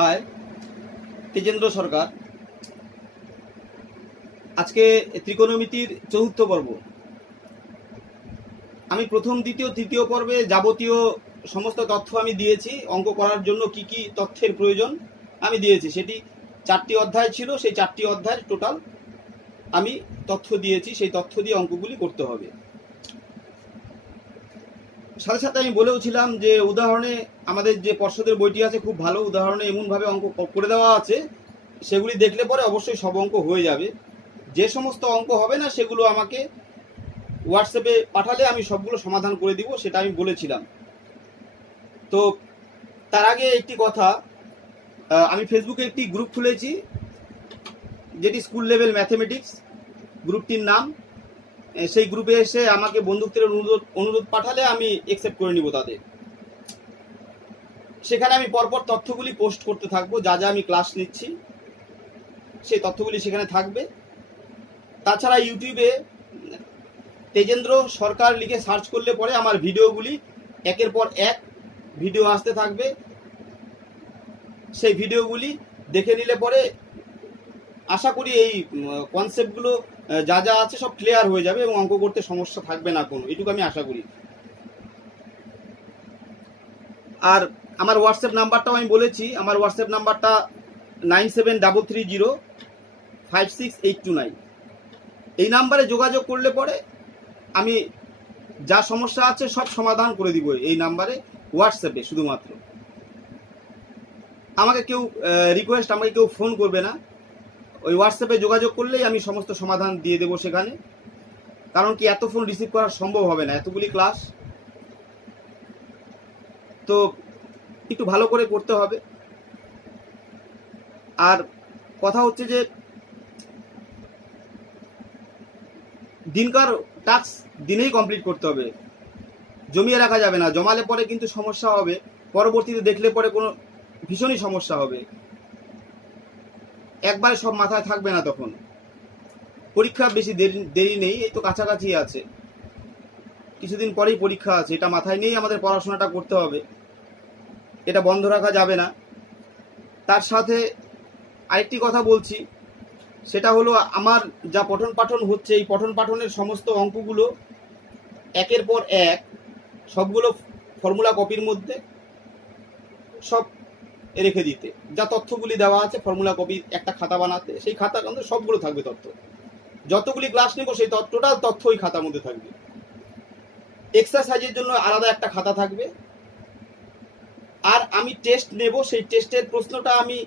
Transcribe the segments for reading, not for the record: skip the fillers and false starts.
High, Tejendra সরকার। আজকে ত্রিকোণমিতির চতুর্থ পর্ব। আমি প্রথম, দ্বিতীয়, তৃতীয় পর্বে যাবতীয় সমস্ত তথ্য আমি দিয়েছি। অঙ্ক করার জন্য কি কি তথ্যের প্রয়োজন আমি দিয়েছি, সেটি 4টি অধ্যায় ছিল। সেই 4টি অধ্যায়ের টোটাল আমি তথ্য দিয়েছি। সেই তথ্য দিয়ে অঙ্কগুলি করতে হবে। সাথে সাথে আমি বলেওছিলাম যে উদাহরণে আমাদের যে পর্ষদের বইটি আছে খুব ভালো উদাহরণে এমনভাবে অঙ্ক করে দেওয়া আছে, সেগুলি দেখলে পরে অবশ্যই সব অঙ্ক হয়ে যাবে। যে সমস্ত অঙ্ক হবে না সেগুলো আমাকে হোয়াটসঅ্যাপে পাঠালে আমি সবগুলো সমাধান করে দিব, সেটা আমি বলেছিলাম। তো তার আগে একটি কথা, আমি ফেসবুকে একটি গ্রুপ খুলেছি, যেটি স্কুল লেভেল ম্যাথমেটিক্স গ্রুপটির নাম। সেই গ্রুপে এসে আমাকে বন্ধুত্বের অনুরোধ পাঠালে আমি অ্যাকসেপ্ট করে নিব তাদের। সেখানে আমি পরপর তথ্যগুলি পোস্ট করতে থাকবো, যা যা আমি ক্লাস নিচ্ছি সেই তথ্যগুলি সেখানে থাকবে। তাছাড়া ইউটিউবে তেজেন্দ্র সরকার লিখে সার্চ করলে পরে আমার ভিডিওগুলি একের পর এক ভিডিও আসতে থাকবে। সেই ভিডিওগুলি দেখে নিলে পরে আশা করি এই কনসেপ্টগুলো যা যা আছে সব ক্লিয়ার হয়ে যাবে এবং অঙ্ক করতে সমস্যা থাকবে না কোনো, এটুকু আমি আশা করি। আর আমার হোয়াটসঅ্যাপ নাম্বারটাও আমি বলেছি, আমার হোয়াটসঅ্যাপ নাম্বারটা 9733056829। এই নাম্বারে যোগাযোগ করলে পরে আমি যা সমস্যা আছে সব সমাধান করে দিব এই নাম্বারে, হোয়াটসঅ্যাপে শুধুমাত্র। আমাকে কেউ আমাকে কেউ ফোন করবে না, ওই হোয়াটসঅ্যাপে যোগাযোগ করলেই আমি সমস্ত সমাধান দিয়ে দেবো সেখানে। কারণ কি, এত ফোন রিসিভ করা সম্ভব হবে না, এতগুলি ক্লাস তো একটু ভালো করে করতে হবে। আর কথা হচ্ছে যে দিনকার টাস্ক দিনেই কমপ্লিট করতে হবে, জমিয়ে রাখা যাবে না। জমালে পরে কিন্তু সমস্যা হবে, পরবর্তীতে দেখলে পরে কোনো ভীষণই সমস্যা হবে। একবারে সব মাথায় থাকবে না, তখন পরীক্ষা বেশি দেরি নেই, এই তো কাছাকাছি আছে, কিছুদিন পরেই পরীক্ষা আছে। এটা মাথায় নিয়েই আমাদের পড়াশোনাটা করতে হবে, এটা বন্ধ রাখা যাবে না। তার সাথে আরেকটি কথা বলছি, সেটা হলো আমার যা পঠন পাঠন হচ্ছে, এই পঠন পাঠনের সমস্ত অঙ্কগুলো একের পর এক সবগুলো ফর্মুলা কপির মধ্যে সব রেখে দিতে, যা তথ্যগুলি দেওয়া আছে ফর্মুলা কপি একটা খাতা বানাতে, সেই খাতার মধ্যে সবগুলো থাকবে তথ্য। যতগুলি ক্লাস নেব সেই টোটাল তথ্য ওই খাতার মধ্যে থাকবে। এক্সারসাইজের জন্য আলাদা একটা খাতা থাকবে। আর আমি টেস্ট নেব, সেই টেস্টের প্রশ্নটা আমি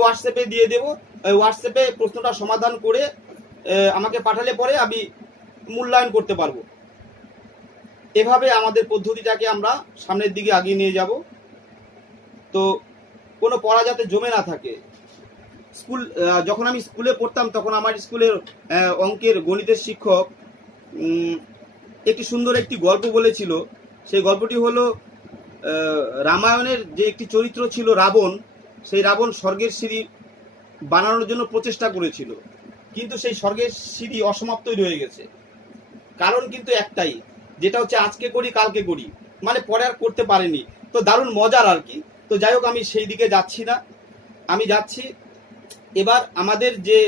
হোয়াটসঅ্যাপে দিয়ে দেব। ওই হোয়াটসঅ্যাপে প্রশ্নটা সমাধান করে আমাকে পাঠালে পরে আমি মূল্যায়ন করতে পারবো। এভাবে আমাদের পদ্ধতিটাকে আমরা সামনের দিকে এগিয়ে নিয়ে যাব। তো কোনো পড়া যাতে জমে না থাকে। যখন আমি স্কুলে পড়তাম তখন আমার স্কুলের অঙ্কের গণিতের শিক্ষক একটি সুন্দর একটি গল্প বলেছিল। সেই গল্পটি হলো রামায়ণের যে একটি চরিত্র ছিল রাবণ, সেই রাবণ স্বর্গের সিঁড়ি বানানোর জন্য প্রচেষ্টা করেছিল, কিন্তু সেই স্বর্গের সিঁড়ি অসমাপ্তই রয়ে গেছে। কারণ কিন্তু একটাই, যেটা হচ্ছে আজকে করি কালকে করি, মানে পরে আর করতে পারেনি। তো দারুণ মজার আর কি। তো যাই হোক, আমি সেই দিকে যাচ্ছি না, আমি যাচ্ছি এবার আমাদের যে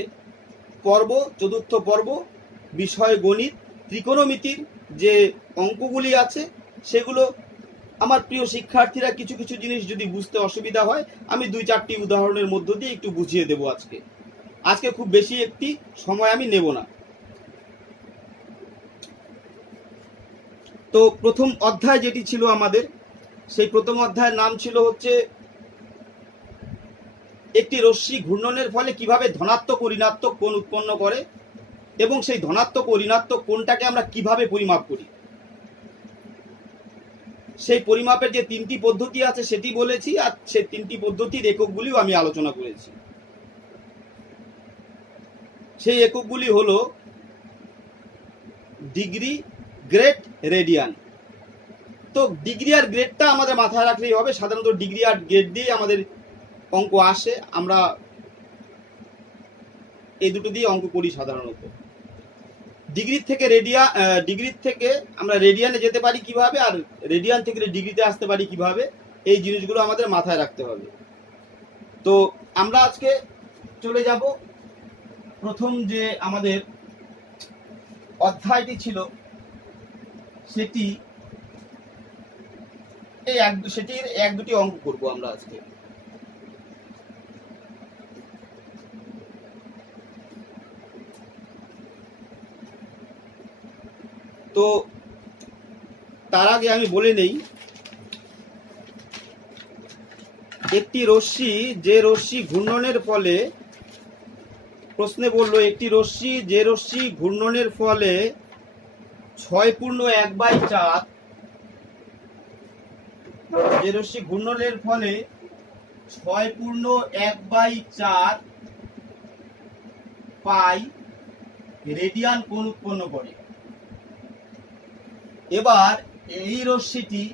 পর্ব, চতুর্থ পর্ব, বিষয় গণিত, ত্রিকোণমিতির যে অঙ্কগুলি আছে সেগুলো আমার প্রিয় শিক্ষার্থীরা কিছু কিছু জিনিস যদি বুঝতে অসুবিধা হয়, আমি 2-4টি উদাহরণের মধ্য দিয়ে একটু বুঝিয়ে দেব। আজকে খুব বেশি একটি সময় আমি নেব না। তো প্রথম অধ্যায় যেটি ছিল আমাদের, সেই প্রথম অধ্যায়ের নাম ছিল হচ্ছে একটি রশ্মি ঘূর্ণনের ফলে কিভাবে ধনাত্মক ও ঋণাত্মক কোণ উৎপন্ন করে এবং সেই ধনাত্মক ও ঋণাত্মক কোণটাকে আমরা কিভাবে পরিমাপ করি। সেই পরিমাপের যে 3টি পদ্ধতি আছে সেটি বলেছি, আর সেই 3টি পদ্ধতির এককগুলিও আমি আলোচনা করেছি। সেই এককগুলি হলো ডিগ্রি, গ্রেড, রেডিয়ান। তো ডিগ্রি আর গ্রেডটা আমাদের মাথায় রাখলেই হবে। সাধারণত ডিগ্রি আর গ্রেড দিয়ে আমাদের অঙ্ক আসে, আমরা এই দুটো দিয়ে অঙ্ক করি সাধারণত। ডিগ্রির থেকে আমরা রেডিয়ানে যেতে পারি কিভাবে, আর রেডিয়ান থেকে ডিগ্রিতে আসতে পারি কিভাবে, এই জিনিসগুলো আমাদের মাথায় রাখতে হবে। তো আমরা আজকে চলে যাব প্রথম যে আমাদের অধ্যায়টি ছিল সেটি সেটির এক দুটি অঙ্ক করব আমরা আজকে। তো তার আগে আমি বলে নেই, একটি রশ্মি, যে রশ্মি ঘূর্ণনের ফলে, প্রশ্নে বললো একটি রশ্মি, যে রশ্মি ঘূর্ণনের ফলে 6/1/4, যে রশ্মি ঘূর্ণনের ফলে 6/1/4 পাই রেডিয়ান কোণ উৎপন্ন করে। এবার এই রশ্মিটি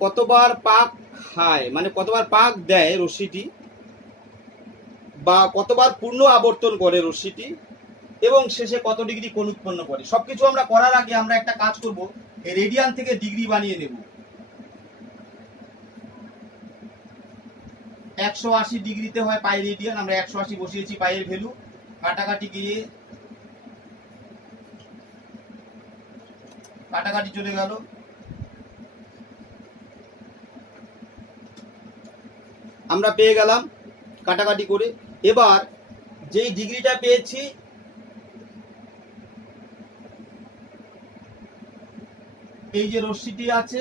কতবার পাক খায়, মানে কতবার পাক দেয় রশ্মিটি, বা কতবার পূর্ণ আবর্তন করে রশ্মিটি, এবং শেষে কত ডিগ্রি কোণ উৎপন্ন করে। সবকিছু আমরা করার আগে আমরা একটা কাজ করব, রেডিয়ান থেকে ডিগ্রি বানিয়ে নেব। 180 ডিগ্রিতে হয় পাই রেডিয়ান, আমরা 180 বসিয়েছি পাইয়ের ভ্যালু, কাটাকাটি গিয়ে কাটাকাটি চলে গেল, আমরা পেয়ে গেলাম কাটাকাটি করে। এবার যেই ডিগ্রিটা পেয়েছি এই যে রশ্মিটি আছে,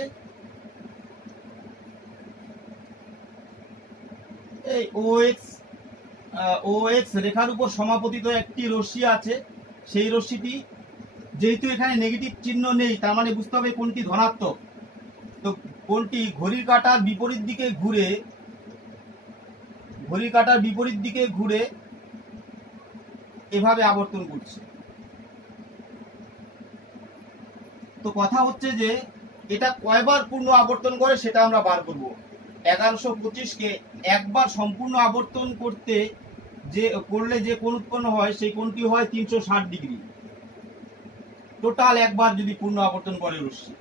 এই OX রেখার উপর সমাপতিত একটি রশ্মি আছে, সেই রশ্মিটি যেহেতু এখানে নেগেটিভ চিহ্ন নেই, তার মানে বুঝতে হবে কোনটি ধনাত্মক। তো কোনটি ঘড়ির কাঁটার বিপরীত দিকে ঘুরে এভাবে আবর্তন করছে। তো কথা হচ্ছে যে এটা কয়বার পূর্ণ আবর্তন করে সেটা আমরা বার করব। 1125 একবার সম্পূর্ণ আবর্তন করলে যে কোণ উৎপন্ন হয় সেই কোণটি হয় 360 ডিগ্রি। টোটাল একবার যদি পূর্ণ আবর্তন করে রশ্মি,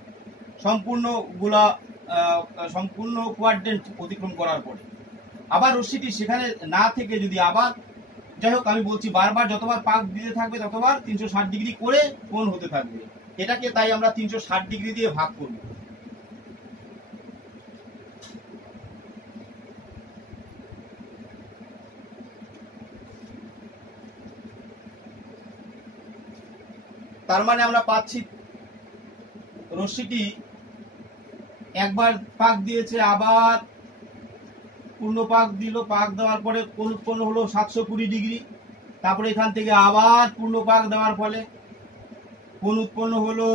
সম্পূর্ণ কোয়াড্রেন্ট অতিক্রম করার পরে, আবার রশ্মিটি সেখানে না থেকে যদি আবার, যাই হোক আমি বলছি, বারবার যতবার পাক দিতে থাকবে ততবার 360 ডিগ্রি করে কোণ হতে থাকবে। এটাকে তাই আমরা 360 ডিগ্রি দিয়ে ভাগ করব। তার মানে আমরা পাচ্ছি রশ্মিটি একবার পাক দিয়েছে, আবার পূর্ণ পাক দিল, পাক দেওয়ার পরে কোণ উৎপন্ন হলো 720 ডিগ্রি। তারপরে এখান থেকে আবার পূর্ণ পাক দেওয়ার ফলে কোণ উৎপন্ন হলো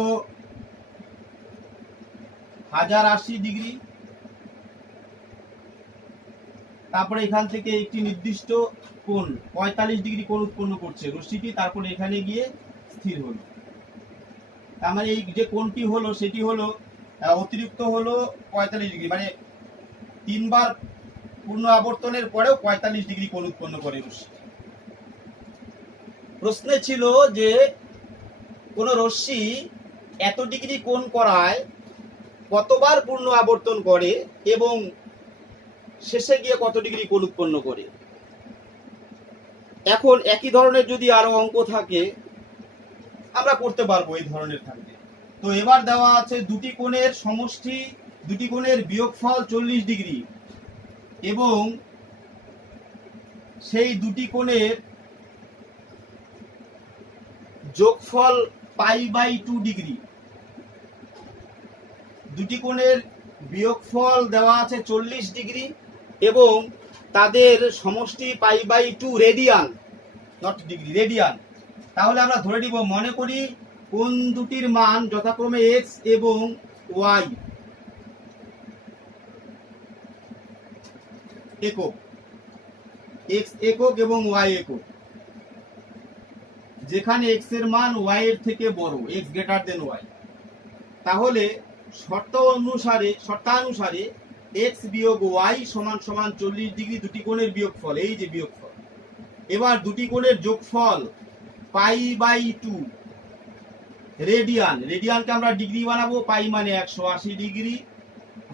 1080 ডিগ্রি। তারপরে এখান থেকে একটি নির্দিষ্ট কোণ 45 ডিগ্রি কোণ উৎপন্ন করছে রশ্মিটি, তারপরে এখানে গিয়ে স্থির হলো। তার মানে এই যে কোণটি হলো সেটি হলো অতিরিক্ত হলো 45 ডিগ্রি, মানে 3 বার পূর্ণ আবর্তনের পরেও 45 ডিগ্রি কোণ উৎপন্ন করে রশ্মি। প্রশ্নে ছিল যে কোন রশ্মি এত ডিগ্রি কোণ করায় কতবার পূর্ণ আবর্তন করে এবং শেষে গিয়ে কত ডিগ্রি কোণ উৎপন্ন করে। এখন একই ধরনের যদি আরো অঙ্ক থাকে আমরা করতে পারবো, এই ধরনের থাকবে। তো এবার দেওয়া আছে দুটি কোণের সমষ্টি, দুটি কোণের বিয়োগফল 40 ডিগ্রি এবং সেই দুটি কোণের যোগফল π/2 ডিগ্রি। দুটি কোণের বিয়োগফল দেওয়া আছে 40 ডিগ্রি এবং তাদের সমষ্টি π/2 রেডিয়ান, নট ডিগ্রি, রেডিয়ান। তাহলে আমরা ধরে নিব, মনে করি কোণ দুটির মান যথাক্রমে x এবং y একক, x একক এবং y একক, যেখানে x এর মান y এর থেকে বড়, x গ্রেটার দেন y। তাহলে শর্তানুসারে x বিয়োগ y সমান 40 ডিগ্রি দুটি কোণের বিয়োগফল, এই যে বিয়োগফল। এবার দুটি কোণের যোগফল π/2 রেডিয়ান, রেডিয়ানকে আমরা ডিগ্রি বানাবো, পাই মানে 180 ডিগ্রি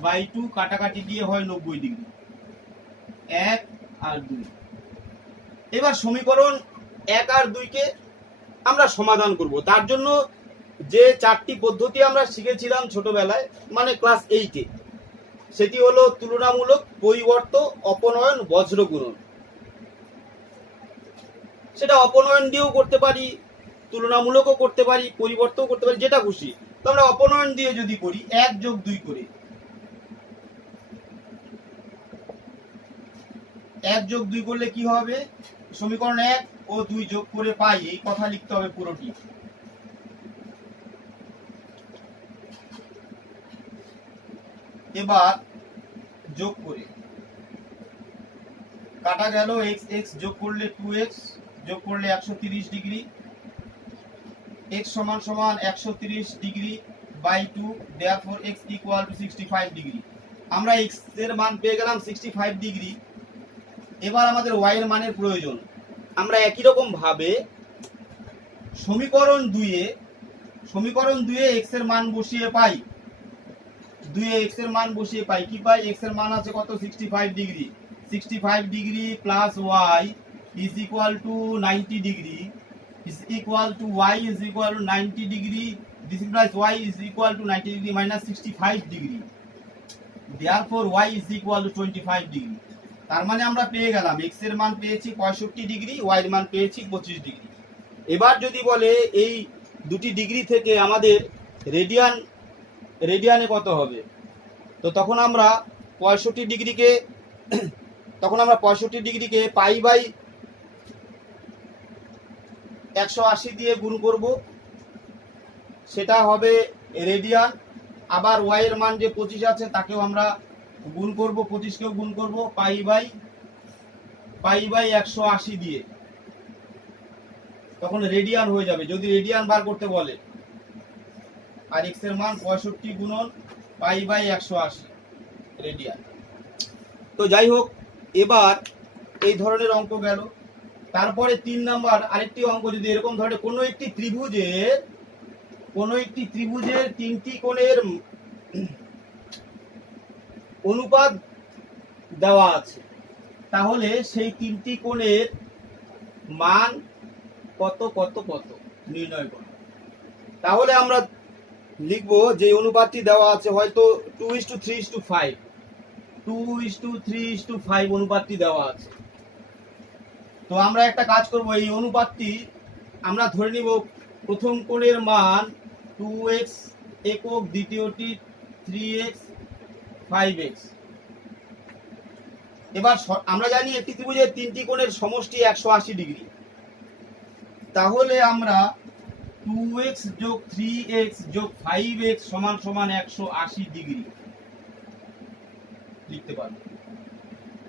বাই 2 কাটাকাটি দিয়ে হয় 90 ডিগ্রি, 1 আর 2। এবার সমীকরণ 1 আর 2 কে আমরা সমাধান করব। তার জন্য যে 4টি পদ্ধতি আমরা শিখেছিলাম ছোটবেলায়, মানে ক্লাস 8-এ, সেটি হলো তুলনামূলক, পরিবর্ত, অপনয়ন, বজ্র গুণন। সেটা অপনয়ন দিয়েও করতে পারি, তুলনামূলকও করতে পারি, পরিবর্তও করতে পারি, যেটা খুশি। তো আমরা অপনয়ন দিয়ে যদি করি 1 যোগ 2 করে, 1 যোগ 2 করলে কি হবে, সমীকরণ 1 ও 2 যোগ করে পাই, এই কথা লিখতে হবে পুরোটি। এবার যোগ করে কাটা গেল, x x যোগ করলে 2x যোগ করলে 130 ডিগ্রি, x সমান সমান 130 degree by 2, therefore x equal to 65 degree. আমরা x এর মান পেয়ে গেলাম 65 ডিগ্রি। এবার আমাদের y এর মানের প্রয়োজন। আমরা একই রকম ভাবে সমীকরণ 2 এ x এর মান বসিয়ে পাই, 2 এ x এর মান বসিয়ে পাই, কি পাই, x এর মান আছে কত, 65 degree. 65 degree plus y is equal to 90 degree is equal to y is equal to 90 degree, this implies y is equal to 90 degree minus 65 degree, therefore y is equal to 25 degree. তার মানে আমরা পেয়ে গেলাম x এর মান পেয়েছি 65 degree, y এর মান পেয়েছি 25 ডিগ্রি। এবার যদি বলে এই দুটি ডিগ্রি থেকে আমাদের রেডিয়ানে কত হবে, তো তখন আমরা 65 ডিগ্রিকে পাই বাই 180 দিয়ে গুণ করব, সেটা হবে রেডিয়ান। আবার y এর মান যে 25 আছে তাকেও আমরা গুণ করব, 25 কেও গুণ করব পাই বাই 180 দিয়ে, তখন রেডিয়ান হয়ে যাবে যদি রেডিয়ান বার করতে বলে। আর x এর মান 65 গুণন পাই বাই 180 রেডিয়ান। তো যাই হোক, এবার এই ধরনের অঙ্ক গেল। তারপরে 3 নাম্বার আরেকটি অঙ্ক, যদি এরকম ধরনের কোনো একটি ত্রিভুজের 3টি কোণের অনুপাত দেওয়া আছে, তাহলে সেই 3টি কোণের মান কত কত কত নির্ণয় করো। তাহলে আমরা লিখব যে অনুপাতটি দেওয়া আছে, হয়তো 2:3:5, 2:3:5 অনুপাতটি দেওয়া আছে। তো আমরা একটা কাজ করব, এই অনুপাতটি আমরা ধরে নিব প্রথম কোণের মান 2x একক, দ্বিতীয়টি 3x 5x। এবার আমরা জানি একটি ত্রিভুজের 3টি কোণের সমষ্টি 180 ডিগ্রি, তাহলে আমরা 2x যোগ 3x যোগ 5x সমান সমান 180 ডিগ্রি লিখতে পারবো।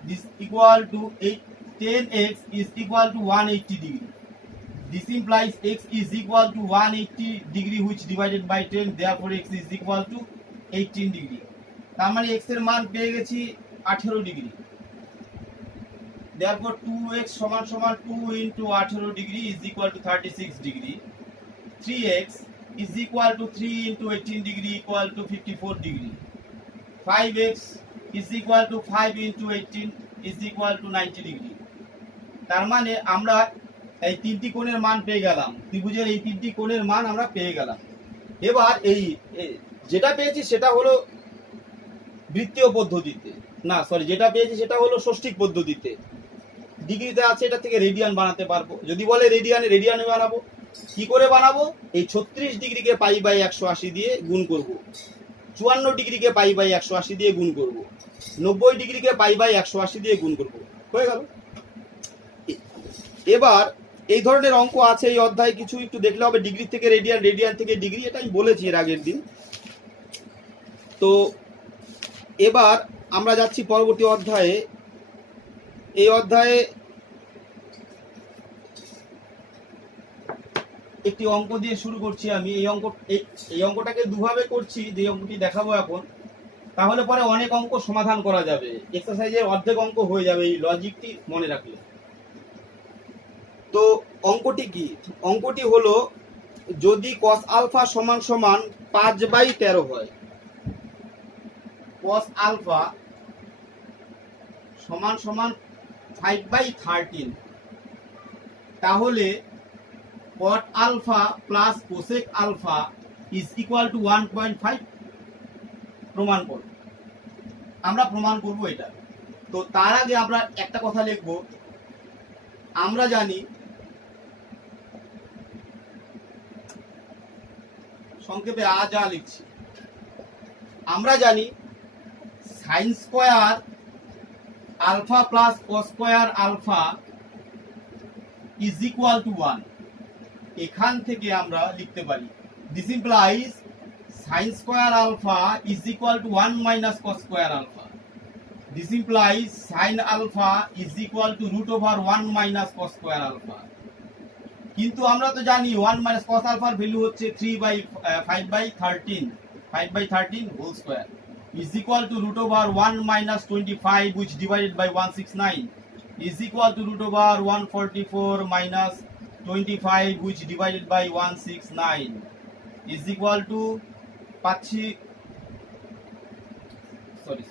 This equal to 10x is equal to 180 degree. This implies x is equal to 180 degree which divided by 10, therefore x is equal to 18 degree. তার মানে x এর মান পেয়ে গেছি 18 ডিগ্রি, therefore 2x সমান সমান 2 into 18 degree is equal to 36 degree. 3x is equal to 3 into 18 degree equal to 54 degree. 5x is equal to 5 into 18 is equal to 90 degree. তার মানে আমরা এই 3টি কোণের মান পেয়ে গেলাম, ত্রিভুজের এই 3টি কোণের মান আমরা পেয়ে গেলাম। এবার এই যেটা পেয়েছি সেটা হলো বৃত্তীয় পদ্ধতিতে, না সরি, যেটা পেয়েছি সেটা হলো ষষ্ঠিক পদ্ধতিতে, ডিগ্রিতে আছে, এটা থেকে রেডিয়ান বানাতে পারবো। যদি বলে রেডিয়ানে বানাবো, কি করে বানাবো, এই 36 ডিগ্রিকে পাই বাই 180 দিয়ে গুণ করব, 54 ডিগ্রিকে পাই বাই 180 দিয়ে গুণ করব, 90 ডিগ্রিকে পাই বাই 180 দিয়ে গুণ করব, হয়ে গেল। এবার এই ধরনের অঙ্ক আছে এই অধ্যায়ে, কিছু একটু দেখলে হবে, ডিগ্রি থেকে রেডিয়ান, রেডিয়ান থেকে ডিগ্রি, এটা আমি বলেছি এর আগের দিন। তো এবার আমরা যাচ্ছি পরবর্তী অধ্যায়ে। এই অধ্যায়ে একটি অঙ্ক দিয়ে শুরু করছি আমি। এই অঙ্কটাকে দুভাবে করছি, যে অঙ্কটি দেখাবো এখন, তাহলে পরে অনেক অঙ্ক সমাধান করা যাবে, এক্সারসাইজের অর্ধেক অঙ্ক হয়ে যাবে এই লজিকটি মনে রাখলে। তো অঙ্কটি কি, অঙ্কটি হলো যদি cos আলফা সমান সমান 5/13 হয়, cos আলফা সমান সমান 5/13, তাহলে cot alpha plus cosec alpha is equal to 1.5 প্রমাণ করব। আমরা প্রমাণ করব এটা। তো তার আগে আমরা একটা কথা লিখব। আমরা জানি, সংক্ষেপে যা লিখছি, আমরা জানি sine square alpha plus cos square alpha is equal to 1। এখান থেকে আমরা লিখতে পারি this implies sine square alpha is equal to 1 minus cos square alpha. This implies sine alpha is equal to root over 1 minus cos square alpha. কিন্তু আমরা তো জানি 1 minus কস আলফার ভ্যালু হচ্ছে 5/13 whole square is equal to root over 1 minus 25 which divided by 169 is equal to root over 144 minus 25 which divided by 169 is equal to পাচ্ছি sorry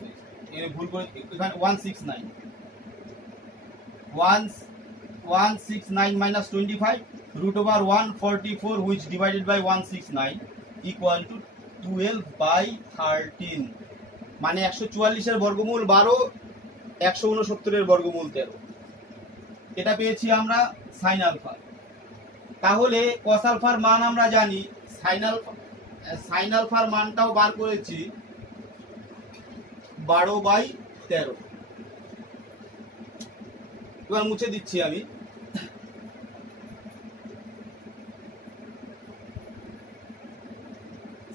ভুল করে এখানে 169 minus 25 root over 144 which divided by 169 equal to 12/13, মানে 144 এর বর্গমূল 12, 169 এর বর্গমূল 13। এটা পেয়েছি আমরা সাইন আলফা। তাহলে কস আলফার মান আমরা জানি, সাইন আলফার মানটাও বার করেছি 12/13। এবার মুছে দিচ্ছি আমি।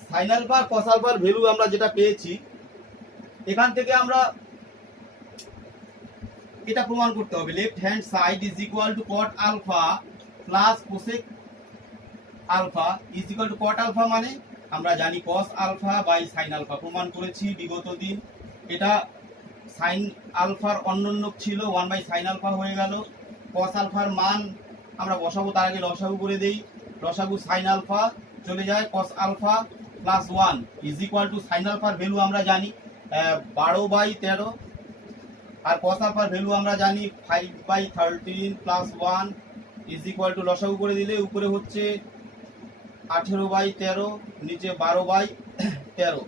সাইন আলফা কস আলফার ভ্যালু আমরা যেটা পেয়েছি, এখান থেকে আমরা এটা প্রমাণ করতে হবে। Left hand side is equal to cot alpha plus cosec alpha is equal to cot alpha, মানে আমরা জানি cos alpha by sine alpha. প্রমাণ করেছি বিগত দিন। এটা সাইন আলফার অন্যন্য ছিল, 1/sin আলফা হয়ে গেল। কস আলফার মান আমরা বসাবো, তার আগে লসাগু করে দেই। লসাগু সাইন আলফা চলে যায়, cos alpha plus 1 is equal to sine আলফার ভ্যালু আমরা জানি 12/13, আর কস আলফার ভ্যালু আমরা জানি 5/13 প্লাস 1 ইজ ইকুয়াল টু লসাগু করে দিলে উপরে হচ্ছে 18/13, নিচে 12/13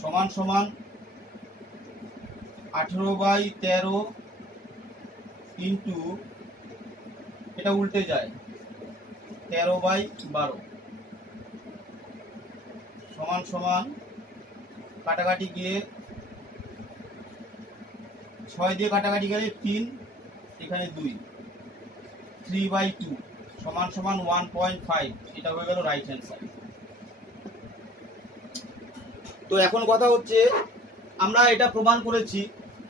সমান সমান 18/13 ইন্টু, এটা উল্টে যায় 13/12 সমান সমান কাটাকাটি গিয়ে 6 দিয়ে কাটাকাটি গেলে 3, এখানে 2, 3/2 সমান সমান 1.5। এটা হয়ে গেল রাইট হ্যান্ড সাইড। তো এখন কথা হচ্ছে, আমরা এটা প্রমাণ করেছি,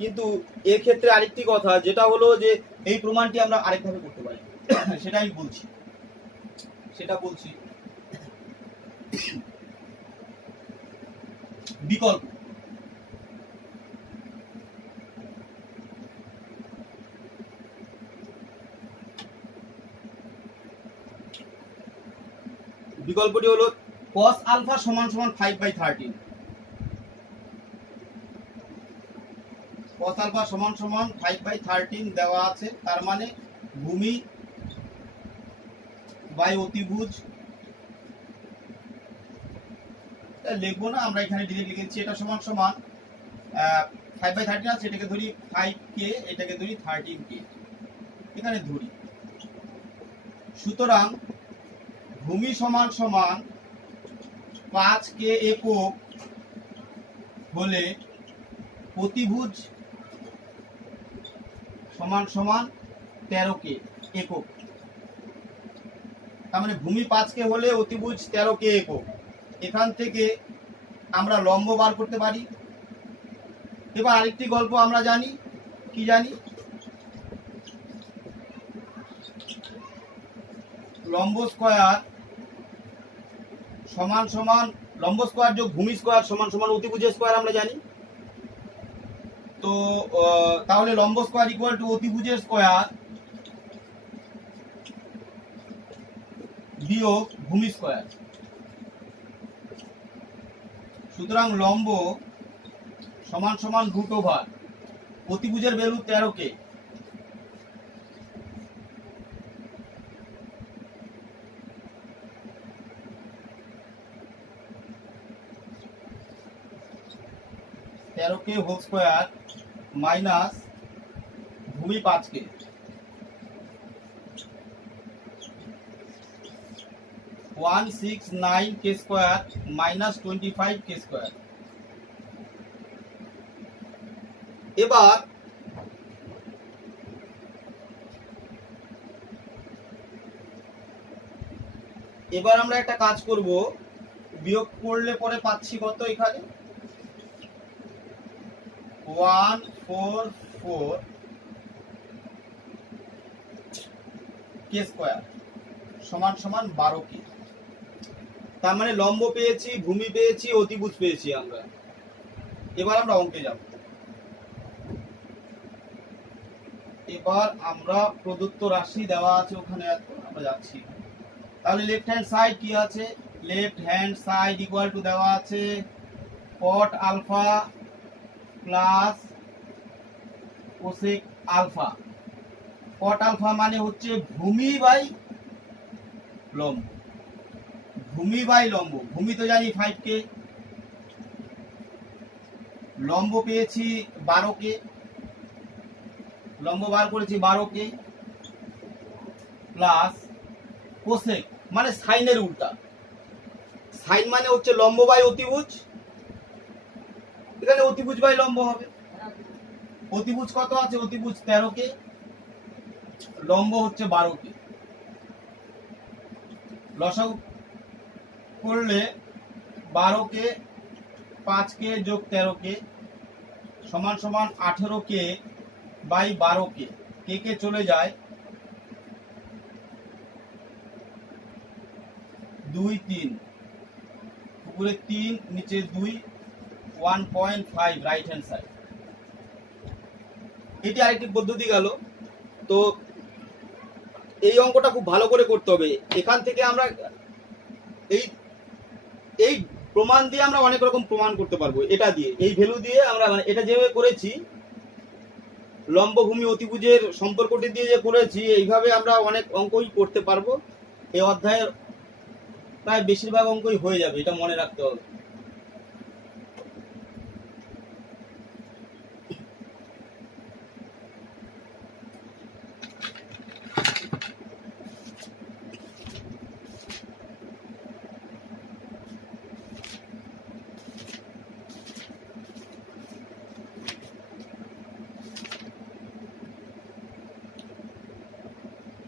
কিন্তু এর ক্ষেত্রে আরেকটি কথা, যেটা হলো যে এই প্রমাণটি আমরা আরেকভাবে করতে পারি। সেটা আমি বলছি, বিকল্প। বিকল্পটি হলো cos আলফা সমান সমান 5/13। cos আলফা সমান সমান 5/13 দেওয়া আছে, তার মানে ভূমি বাই অতিভুজ লিখবো না, আমরা এখানে ডিরেক্ট লিখেছি। এটা সমান সমান 5/13 আছে, এটাকে ধরি 5k, এটাকে ধরি 13k, এখানে ধরি। সুতরাং ভূমি সমান সমান 5k একক হলে প্রতিভুজ সমান সমান 13k একক। তার মানে ভূমি 5k হলে অতিভুজ 13k একক। এখান থেকে আমরা লম্ব বার করতে পারি। এবার আরেকটি গল্প আমরা জানি, কি জানি, লম্ব স্কয়ার সমান সমান লম্ব স্কয়ার যোগ ভূমি স্কয়ার সমান সমান অতিভুজের স্কয়ার আমরা জানি। তো তাহলে লম্ব স্কয়ার ইকুয়াল টু অতিভুজের স্কয়ার বিয়োগ ভূমি স্কয়ার। সুতরাং লম্ব সমান সমান রুট ওভার অতিভুজের value 13k, whole square minus ভূমি 5k, 169k square minus 25k square. এবার আমরা একটা কাজ করব, বিয়োগ করলে পরে পাচ্ছি কত এখানে 144k স্কোয়ার সমান সমান 12k। তার মানে লম্ব পেয়েছি, ভূমি পেয়েছি, অতিভুজ পেয়েছি আমরা। এবার আমরা অঙ্কে যাব। এবার আমরা প্রদত্ত রাশি দেওয়া আছে ওখানে, আমরা যাচ্ছি। তাহলে লেফট হ্যান্ড সাইড কি আছে, left hand side equal to দেওয়া আছে cot alpha plus cosec alpha. cot alpha মানে হচ্ছে ভূমি বাই লম্ব, ভূমি বাই লম্ব। ভূমি তো জানি 5k, লম্ব পেয়েছি 12k, লম্ব বার করেছি 12k প্লাস কোসেক মানে সাইনের উল্টা। সাইন মানে হচ্ছে লম্ব বাই অতিভুজ, এখানে অতিভুজ বাই লম্ব হবে। অতিভুজ কত আছে, অতিভুজ 13k, লম্ব হচ্ছে 12k। লসাগু করলে 12k 5k যোগ 13k সমান সমান 18k বাই 12k, কে কে চলে যায় 2 3, উপরে 3 নিচে 2, 1.5 রাইট হ্যান্ড সাইড। এটি আরেকটি পদ্ধতি গেল। তো এই অঙ্কটা খুব ভালো করে করতে হবে। এখান থেকে আমরা এই প্রমাণ দিয়ে আমরা অনেক রকম প্রমাণ করতে পারবো। এটা দিয়ে, এই ভ্যালু দিয়ে আমরা, মানে এটা যেভাবে করেছি লম্ব ভূমি অতিভুজের সম্পর্কটি দিয়ে যে করেছি, এইভাবে আমরা অনেক অঙ্কই করতে পারবো। এই অধ্যায়ের প্রায় বেশিরভাগ অঙ্কই হয়ে যাবে, এটা মনে রাখতে হবে।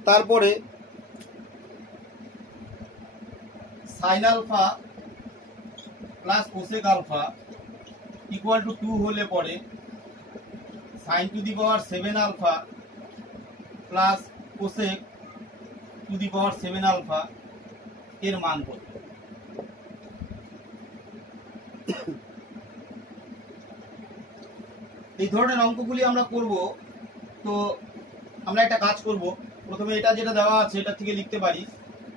তারপরে sine alpha plus cosec alpha equal to 2 হলে পরে sine to the power 7 alpha plus cosec to the power 7 alpha এর মান কত। এই ধরনের অঙ্কগুলি আমরা করব। তো আমরা একটা কাজ করব, প্রথমে এটা যেটা দেওয়া আছে এটা থেকে লিখতে পারি,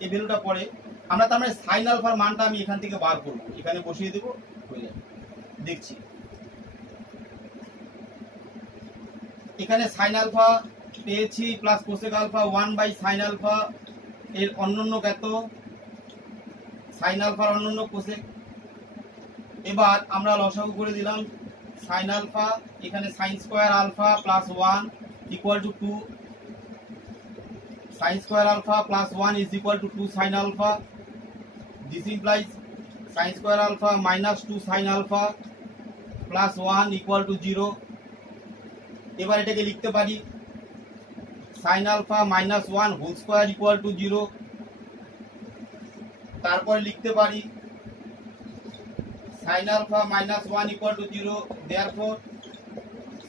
এই ভ্যালুটা পরে আমরা তার মানে সাইন আলফার মানটা আমি এখান থেকে বার করব, এখানে বসিয়ে দেব, হয়ে যাবে। দেখছি এখানে সাইন আলফা পেয়েছি plus cosec alpha 1 by sine alpha এর অন্যান্য কত, সাইন আলফার অন্যান্য কোসেক। এবার আমরা লসাগু করে দিলাম সাইন আলফা, এখানে sine square alpha plus 1 equal to 2, sin square alpha plus 1 is equal to 2 sin alpha. This implies sin square alpha minus 2 sin alpha plus 1 equal to 0. এবার এটাকে লিখতে পারি sin alpha minus 1 whole square equal to 0. তারপরে লিখতে পারি sin alpha minus 1 equal to 0. Therefore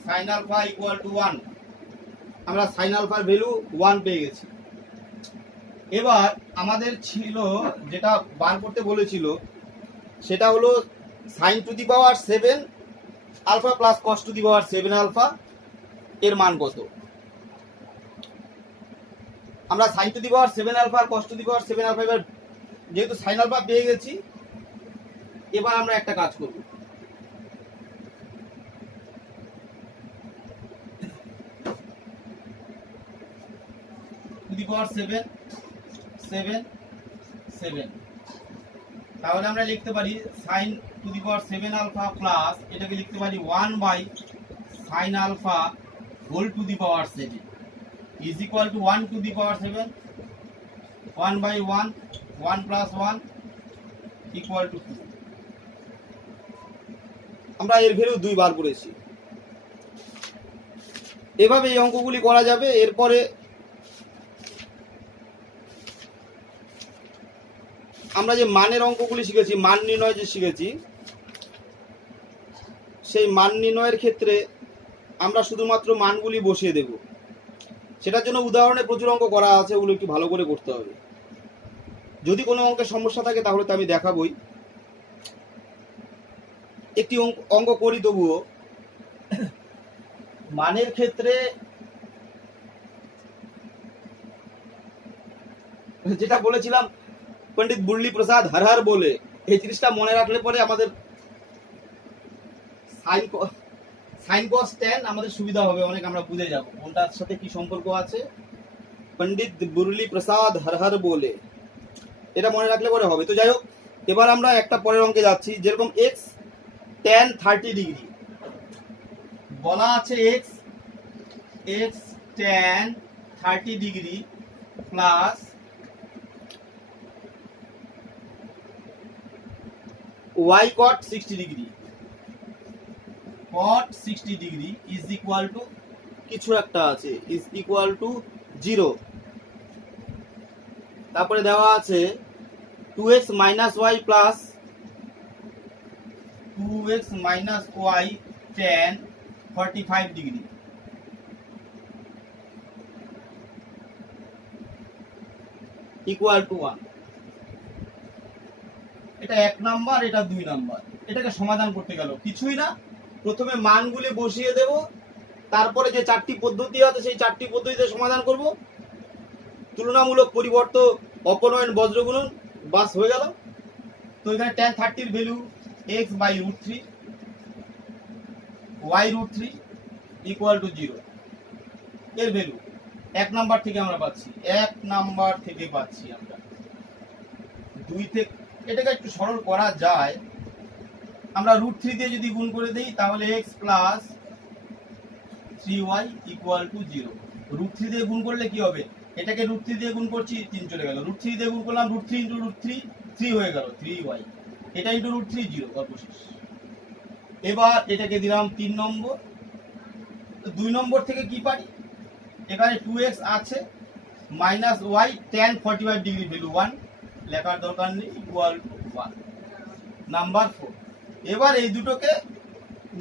sin alpha equal to 1. আমরা sin alpha value 1 পেয়ে গেছি। এবার আমাদের ছিল যেটা বার করতে বলেছিল সেটা হলো sin to the power 7 alpha plus cos to the power 7 alpha এর মান কত। আমরা sin to the power 7 alpha আর cos to the power 7 alpha, এবার যেহেতু sin আলফা পেয়ে গেছি এবার আমরা একটা কাজ করব, টু দি পাওয়ার 7 7 7, তাহলে আমরা লিখতে পারি sin to the power 7 alpha plus এটাকে লিখতে পারি 1 by sin alpha whole to the power 7 is equal to 1 to the power 7, 1 by 1, 1 plus 1 equal to 2। আমরা এর ভ্যালু 2 বার করেছি। এভাবে এই অঙ্কগুলি করা যাবে। এরপরে আমরা যে মানের অঙ্কগুলি শিখেছি, মান নির্ণয় যে শিখেছি, সেই মান নির্ণয়ের ক্ষেত্রে আমরা শুধুমাত্র মানগুলি বসিয়ে দেব। সেটার জন্য উদাহরণে প্রচুর অঙ্ক করা আছে, ওগুলো একটু ভালো করে করতে হবে। যদি কোনো অঙ্কের সমস্যা থাকে তাহলে তো আমি দেখাবই। একটি অঙ্ক করি তবুও। মানের ক্ষেত্রে যেটা বলেছিলাম পণ্ডিত মুরলী প্রসাদ হর হর বলে, এই জিনিসটা মনে রাখলে পরে আমাদের সাইন কস ট্যান আমাদের সুবিধা হবে অনেক, আমরা বুঝে যাব কোনটার সাথে কি সম্পর্ক আছে। পণ্ডিত মুরলী প্রসাদ হর হর বলে, এটা মনে রাখলে পরে হবে। তো যাই হোক, এবার আমরা একটা পরের অঙ্কে যাচ্ছি। যেরকম x tan 30 ডিগ্রি বলা আছে, x tan 30 degree plus y cot 60 degree, cot 60 degree is equal two কিছু একটা আছে, ইজ ইকুয়াল টু 0। তারপরে দেওয়া আছে 2x minus y plus 2x minus y tan 45 degree equal to 1। এটা 1 নাম্বার, এটা 2 নাম্বার। এটাকে সমাধান করতে গেল কিছুই না, প্রথমে মানগুলি বসিয়ে দেব, তারপরে যে 4টি পদ্ধতি আছে সেই 4টি পদ্ধতিতে সমাধান করব। তুলনামূলক পরিবর্তন, অপনয়ন, বজ্রগুণন, বাস হয়ে গেল। তো এখানে tan 30 এর value x by √3 y √3 equal to 0 এর ভ্যালু 1 নাম্বার থেকে আমরা পাচ্ছি, 1 নাম্বার থেকে পাচ্ছি আমরা। 2 থেকে এটাকে একটু সরল করা যায়, আমরা √3 দিয়ে যদি গুণ করে দেই তাহলে x plus 3y equal to 0। √3 দিয়ে গুণ করলে কি হবে, এটাকে √3 দিয়ে গুণ করছি 3 চলে গেল, √3 দিয়ে গুণ করলাম √3 ইন্টু √3 3 হয়ে গেল 3y, এটা ইন্টু √3 0, গল্প শেষ। এবার এটাকে দিলাম 3 নম্বর। 2 নম্বর থেকে কি পারি, এখানে 2x আছে minus y tan 45 degree value 1 লেখার দরকার নেই, ইকুয়াল টু 1 নাম্বার 4। এবার এই দুটোকে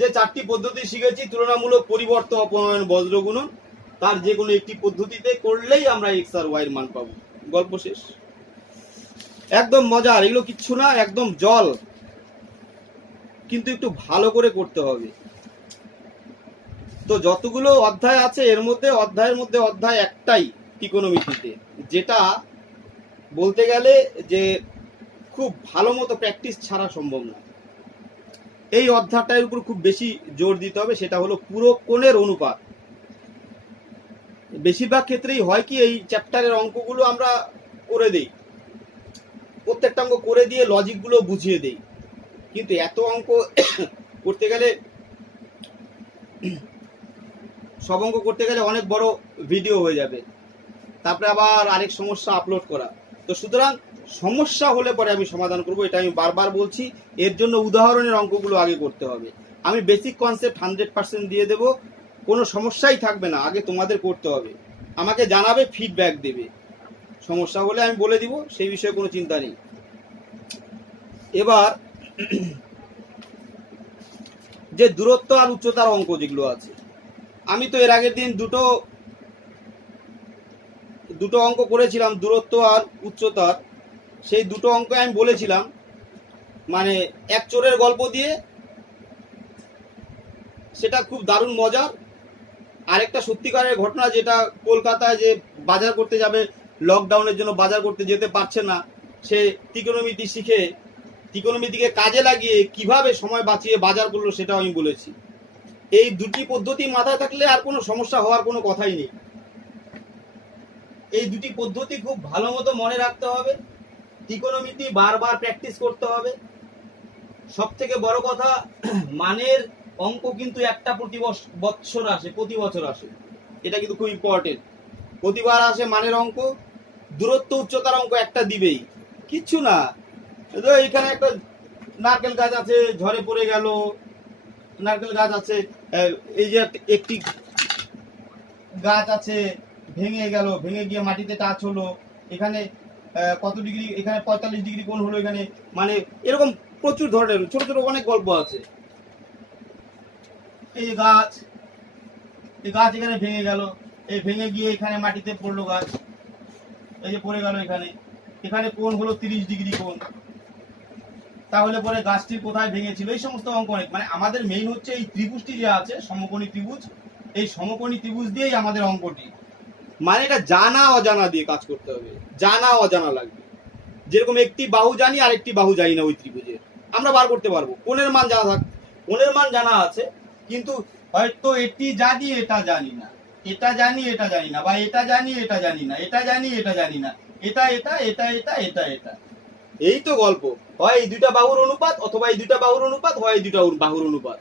যে 4টি পদ্ধতি শিখেছি, তুলনামূলক, পরিবর্তন, অপনয়ন, বজ্রগুণন, তার যে কোনো একটি পদ্ধতিতে করলেই আমরা x আর y এর মান পাবো, গল্প শেষ। একদম মজার, এগুলো কিচ্ছু না, একদম জল, কিন্তু একটু ভালো করে করতে হবে। তো যতগুলো অধ্যায় আছে এর মধ্যে অধ্যায়ের মধ্যে অধ্যায় একটাই ত্রিকোণমিতিতে, যেটা বলতে গেলে যে খুব ভালো মতো প্র্যাকটিস ছাড়া সম্ভব না। এই অধ্যায়টার উপর খুব বেশি জোর দিতে হবে, সেটা হলো পুরো কোণের অনুপাত। বেশিরভাগ ক্ষেত্রেই হয় কি, এই চ্যাপ্টারের অঙ্কগুলো আমরা করে দেই, প্রত্যেকটা অঙ্ক করে দিয়ে লজিকগুলো বুঝিয়ে দেই, কিন্তু এত অঙ্ক করতে গেলে, সব অঙ্ক করতে গেলে অনেক বড় ভিডিও হয়ে যাবে, তারপরে আবার আরেক সমস্যা আপলোড করা। তো সুতরাং সমস্যা হলে পরে আমি সমাধান করব, এটা আমি বারবার বলছি। এর জন্য উদাহরণের অঙ্কগুলো আগে করতে হবে। আমি বেসিক কনসেপ্ট 100% দিয়ে দেব, কোনো সমস্যাই থাকবে না, আগে তোমাদের করতে হবে। আমাকে জানাবে, ফিডব্যাক দেবে, সমস্যা হলে আমি বলে দিব, সেই বিষয়ে কোনো চিন্তা নেই। এবার যে দূরত্ব আর উচ্চতার অঙ্ক যেগুলো আছে, আমি তো এর আগের দিন দুটো অঙ্ক করেছিলাম, দূরত্ব আর উচ্চতার। সেই দুটো অঙ্ক আমি বলেছিলাম, মানে এক চোরের গল্প দিয়ে, সেটা খুব দারুণ মজার। আরেকটা সত্যিকারের ঘটনা, যেটা কলকাতায় যে বাজার করতে যাবে, লকডাউনের জন্য বাজার করতে যেতে পারছে না, সে ত্রিকোণমিতি শিখে ত্রিকোণমিতিকে কাজে লাগিয়ে কিভাবে সময় বাঁচিয়ে বাজার করলো সেটাও আমি বলেছি। এই দুটি পদ্ধতি মাথায় থাকলে আর কোনো সমস্যা হওয়ার কোনো কথাই নেই। এই দুটি পদ্ধতি খুব ভালো মতো মনে রাখতে হবে। ত্রিকোণমিতি বারবার প্র্যাকটিস করতে হবে। সব থেকে বড় কথা, মানের অঙ্ক কিন্তু একটা প্রতি বছর আসে, প্রতি বছর আসে, এটা কিন্তু খুব ইম্পর্টেন্ট। প্রতিবার আসে মানের অঙ্ক, দূরত্ব উচ্চতার অঙ্ক একটা দিবেই, কিচ্ছু না। এখানে একটা নারকেল গাছ আছে, ঝড়ে পড়ে গেল, নারকেল গাছ আছে, এই যে একটি গাছ আছে ভেঙে গেল, ভেঙে গিয়ে মাটিতে টাচ হলো, এখানে কত ডিগ্রি, এখানে 45 ডিগ্রি কোণ হলো এখানে, মানে এরকম প্রচুর ধরনের ছোট ছোট অনেক গল্প আছে। এই গাছ, এই গাছ এখানে ভেঙে গেল, এই ভেঙে গিয়ে এখানে মাটিতে পড়লো গাছ, এই যে পড়ে গেল এখানে, এখানে কোণ হলো 30 ডিগ্রি কোণ, তাহলে পরে গাছটি কোথায় ভেঙেছিল, এই সমস্ত অঙ্ক অনেক। মানে আমাদের মেইন হচ্ছে এই ত্রিভুজটি যে আছে, সমকোণী ত্রিভুজ, এই সমকোণী ত্রিভুজ দিয়েই আমাদের অঙ্কটি। মানে এটা জানা অজানা দিয়ে কাজ করতে হবে, জানা অজানা লাগবে। যেরকম একটি বাহু জানি আর একটি বাহু জানি না ওই ত্রিভুজের, আমরা বার করতে পারবো। কোণের মান জানা থাক, কোণের মান জানা আছে, কিন্তু হয়তো এটি জানি এটা জানি না, এটা জানি এটা জানি না, বা এটা জানি এটা জানি না, এটা জানি এটা জানি না, এটা এটা এটা এটা এটা এটা, এই তো গল্প। হয় এই দুইটা বাহুর অনুপাত, অথবা এই দুইটা বাহুর অনুপাত, হয় এই দুইটা বাহুর অনুপাত।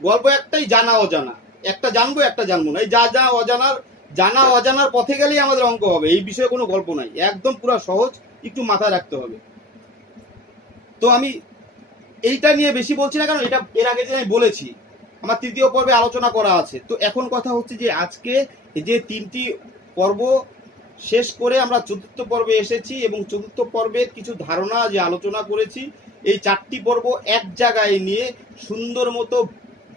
গল্প একটাই, জানা অজানা। একটা জানবো একটা জানবো না, এই যা যা অজানার, জানা অজানার পথে গেলেই আমাদের অঙ্ক হবে। এই বিষয়ে কোনো গল্প নাই, একদম পুরো সহজ, একটু মাথায় রাখতে হবে। তো আমি এইটা নিয়ে বেশি বলছি না, কারণ এটা এর আগে যে আমি বলেছি, আমার তৃতীয় পর্বে আলোচনা করা আছে। তো এখন কথা হচ্ছে যে আজকে যে 3টি পর্ব শেষ করে আমরা চতুর্থ পর্বে এসেছি, এবং চতুর্থ পর্বের কিছু ধারণা যে আলোচনা করেছি, এই 4টি পর্ব এক জায়গায় নিয়ে সুন্দর মতো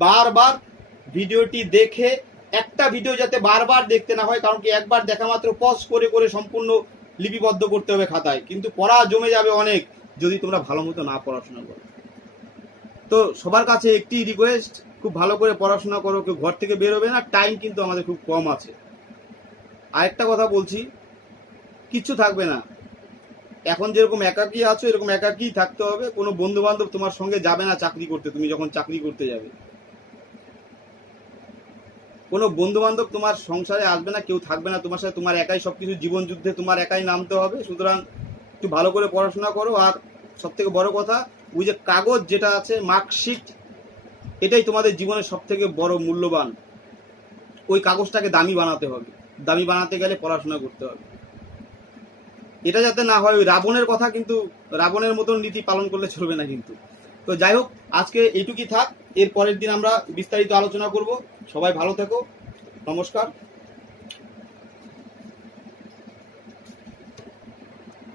বারবার ভিডিওটি দেখে, একটা ভিডিও যাতে বারবার দেখতে না হয়, কারণ কি একবার দেখা মাত্র পজ করে করে সম্পূর্ণ লিপিবদ্ধ করতে হবে খাতায়, কিন্তু পড়া জমে যাবে অনেক যদি তোমরা ভালো মতো না পড়াশোনা করো। তো সবার কাছে একটি রিকোয়েস্ট, খুব ভালো করে পড়াশোনা করো, কেউ ঘর থেকে বেরোবে না, টাইম কিন্তু আমাদের খুব কম আছে। আরেকটা কথা বলছি, কিচ্ছু থাকবে না, এখন যেরকম একাকী আছো এরকম একাকী থাকতে হবে। কোনো বন্ধু বান্ধব তোমার সঙ্গে যাবে না চাকরি করতে, তুমি যখন চাকরি করতে যাবে কোনো বন্ধু বান্ধব তোমার সংসারে আসবে না, কেউ থাকবে না তোমার সাথে, তোমার একাই সবকিছু, জীবন যুদ্ধে তোমার একাই নামতে হবে। সুতরাং একটু ভালো করে পড়াশোনা করো। আর সব থেকে বড় কথা, ওই যে কাগজ যেটা আছে, মার্কশিট, এটাই তোমাদের জীবনের সব থেকে বড় মূল্যবান। ওই কাগজটাকে দামি বানাতে হবে, দামি বানাতে গেলে পড়াশোনা করতে হবে। এটা যাতে না হয়, ওই রাবণের কথা, কিন্তু রাবণের মতন নীতি পালন করলে চলবে না কিন্তু। তো যাই হোক, আজকে এইটুকুই থাক, এর পরের দিন আমরা বিস্তারিত আলোচনা করব। সবাই ভালো থেকো, নমস্কার।